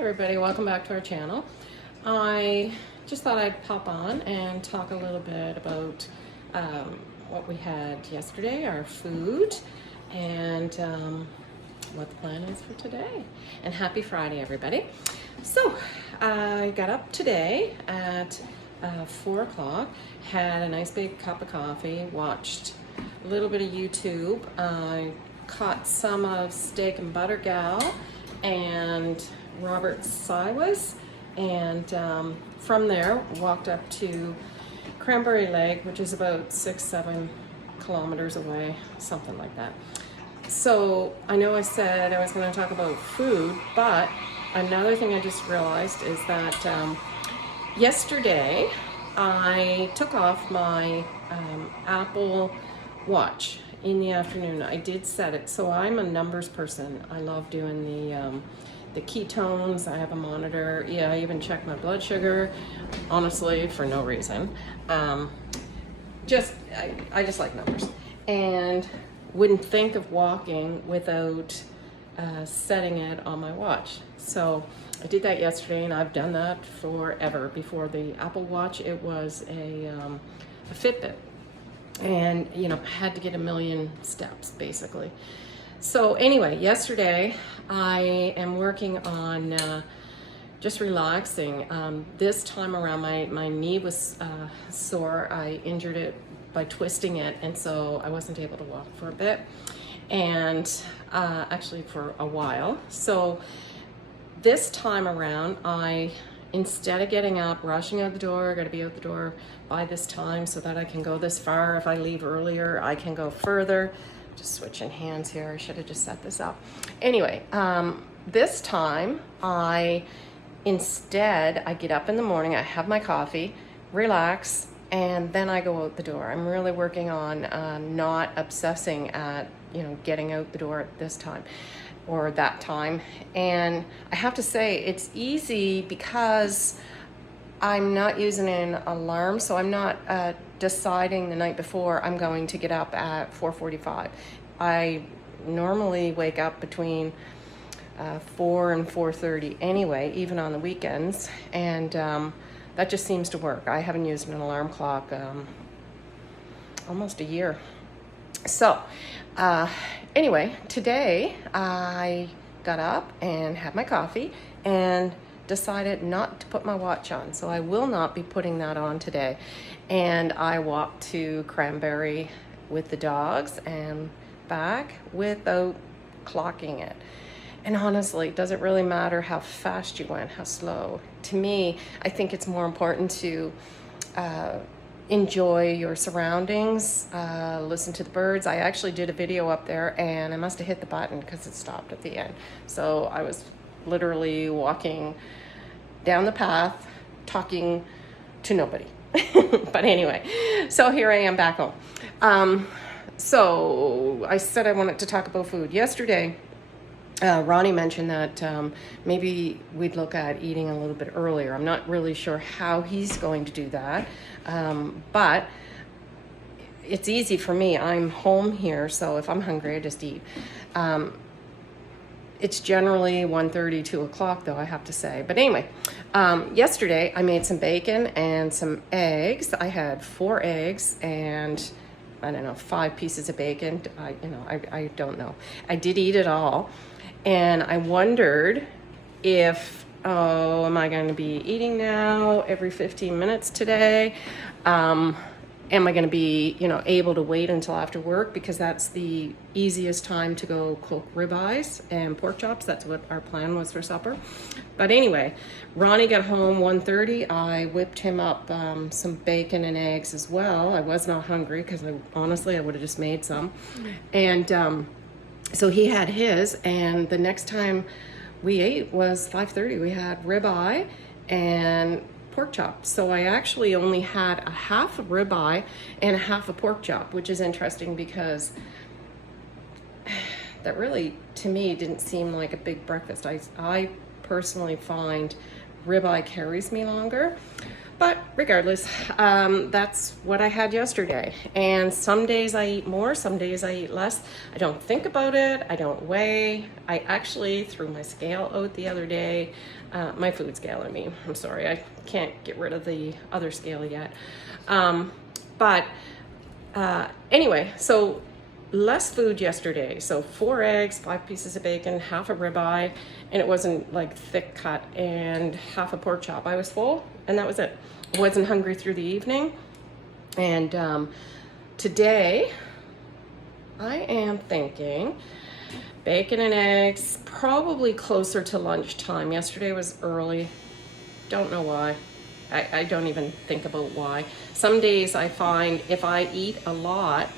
Everybody, welcome back to our channel. I just thought I'd pop on and talk a little bit about what we had yesterday, our food, and what the plan is for today. And happy Friday, everybody. So I got up today at 4 o'clock, had a nice big cup of coffee, watched a little bit of YouTube. I caught some of Steak and Butter Gal and Robert Siwas, and from there walked up to Cranberry Lake, which is about 6-7 kilometers away, something like that. So I know I said I was going to talk about food, but another thing I just realized is that yesterday I took off my Apple Watch in the afternoon. I did set it, so I'm a numbers person. I love doing the ketones. I have a monitor. Yeah, I even check my blood sugar, honestly, for no reason. I just like numbers, and wouldn't think of walking without setting it on my watch. So I did that yesterday, and I've done that forever. Before the Apple Watch, it was a Fitbit, and had to get 1 million steps basically. So anyway, yesterday I am working on just relaxing. This time around my knee was sore. I injured it by twisting it, and so I wasn't able to walk for a bit, and actually for a while. So this time around, instead of getting up, rushing out the door, got to be out the door by this time so that I can go this far. If I leave earlier, I can go further. Just switching hands here. I should have just set this up. Anyway, this time instead I get up in the morning, I have my coffee, relax, and then I go out the door. I'm really working on not obsessing at getting out the door at this time or that time. And I have to say it's easy because I'm not using an alarm, so I'm not deciding the night before I'm going to get up at 4:45. I normally wake up between 4 and 4:30 anyway, even on the weekends, and that just seems to work. I haven't used an alarm clock almost a year. So anyway, today I got up and had my coffee and decided not to put my watch on, so I will not be putting that on today. And I walked to Cranberry with the dogs and back without clocking it. And honestly, does it really matter how fast you went, how slow? To me, I think it's more important to enjoy your surroundings, listen to the birds. I actually did a video up there, and I must have hit the button because it stopped at the end. So I was literally walking down the path, talking to nobody. But anyway, so here I am back home. So I said I wanted to talk about food. Yesterday, Ronnie mentioned that maybe we'd look at eating a little bit earlier. I'm not really sure how he's going to do that, but it's easy for me. I'm home here, so if I'm hungry, I just eat. It's generally 1:30, 2 o'clock, though, I have to say. But anyway, yesterday I made some bacon and some eggs. I had 4 eggs and, I don't know, 5 pieces of bacon. I don't know. I did eat it all. And I wondered if, am I going to be eating now every 15 minutes today? Am I going to be, able to wait until after work? Because that's the easiest time to go cook ribeyes and pork chops. That's what our plan was for supper. But anyway, Ronnie got home 1:30. I whipped him up some bacon and eggs as well. I was not hungry because honestly, I would have just made some. And so he had his, and the next time we ate was 5:30. We had ribeye and pork chop. So I actually only had a half a ribeye and a half a pork chop, which is interesting because that really, to me, didn't seem like a big breakfast. I personally find ribeye carries me longer, But regardless, that's what I had yesterday. And some days I eat more, some days I eat less. I don't think about it, I don't weigh. I actually threw my scale out the other day, my food scale, I mean. I'm sorry, I can't get rid of the other scale yet. Anyway, so less food yesterday. So 4 eggs, 5 pieces of bacon, half a ribeye, and it wasn't like thick cut, and half a pork chop. I was full, and that was it. Wasn't hungry through the evening. And today I am thinking bacon and eggs, probably closer to lunchtime. Yesterday was early. Don't know why. I don't even think about why. Some days I find if I eat a lot,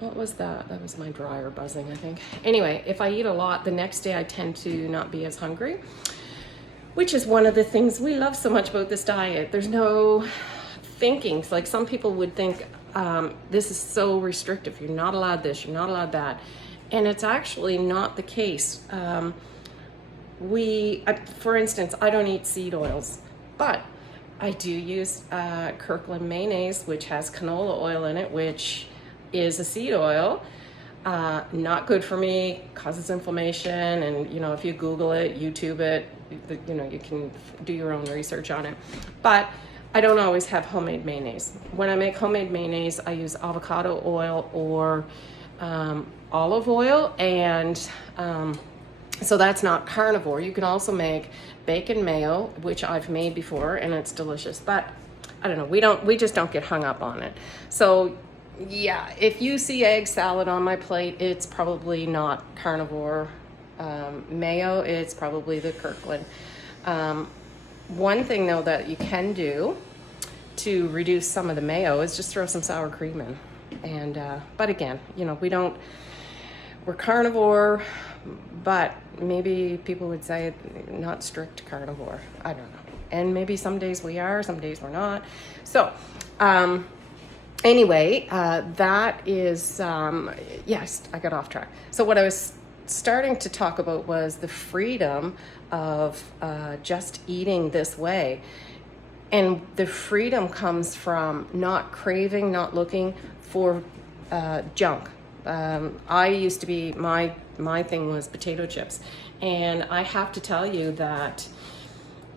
what was that? That was my dryer buzzing, I think. Anyway, if I eat a lot, the next day I tend to not be as hungry, which is one of the things we love so much about this diet. There's no thinking. Like some people would think, this is so restrictive. You're not allowed this, you're not allowed that. And it's actually not the case. For instance, I don't eat seed oils, but I do use Kirkland mayonnaise, which has canola oil in it, which is a seed oil. Not good for me, causes inflammation, and if you Google it, YouTube it, you can do your own research on it. But I don't always have homemade mayonnaise. When I make homemade mayonnaise, I use avocado oil or olive oil, and so that's not carnivore. You can also make bacon mayo, which I've made before, and it's delicious. But I don't know, we just don't get hung up on it. So yeah, if you see egg salad on my plate, it's probably not carnivore mayo, it's probably the Kirkland. One thing though that you can do to reduce some of the mayo is just throw some sour cream in. And but again, we're carnivore, but maybe people would say not strict carnivore. I don't know. And maybe some days we are, some days we're not. So anyway, that is, yes, I got off track. So what I was starting to talk about was the freedom of just eating this way. And the freedom comes from not craving, not looking for junk. I used to be, my thing was potato chips. And I have to tell you that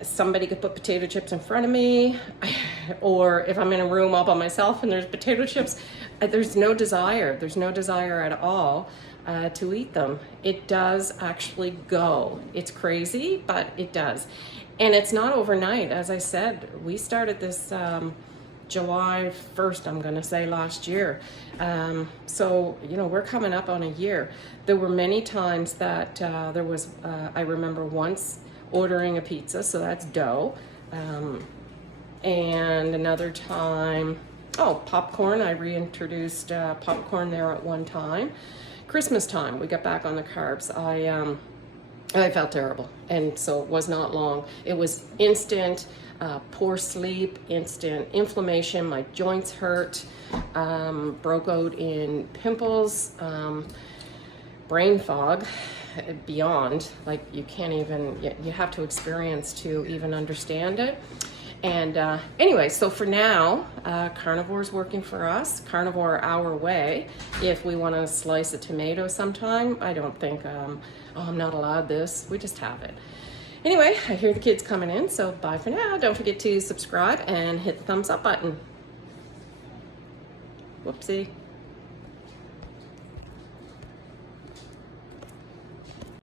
somebody could put potato chips in front of me, or if I'm in a room all by myself and there's potato chips, there's no desire at all to eat them. It does actually go. It's crazy, but it does. And it's not overnight. As I said, we started this July 1st, I'm going to say, last year. So, we're coming up on a year. There were many times that there was, I remember once ordering a pizza, so that's dough. And another time, popcorn. I reintroduced popcorn there at one time. Christmas time, we got back on the carbs. I felt terrible, and so it was not long. It was instant, poor sleep, instant inflammation. My joints hurt, broke out in pimples, brain fog, beyond, like you can't even, you have to experience to even understand it. And anyway, so for now, carnivore's working for us, carnivore our way. If we want to slice a tomato sometime, I don't think, I'm not allowed this. We just have it. Anyway, I hear the kids coming in, so bye for now. Don't forget to subscribe and hit the thumbs up button. Whoopsie.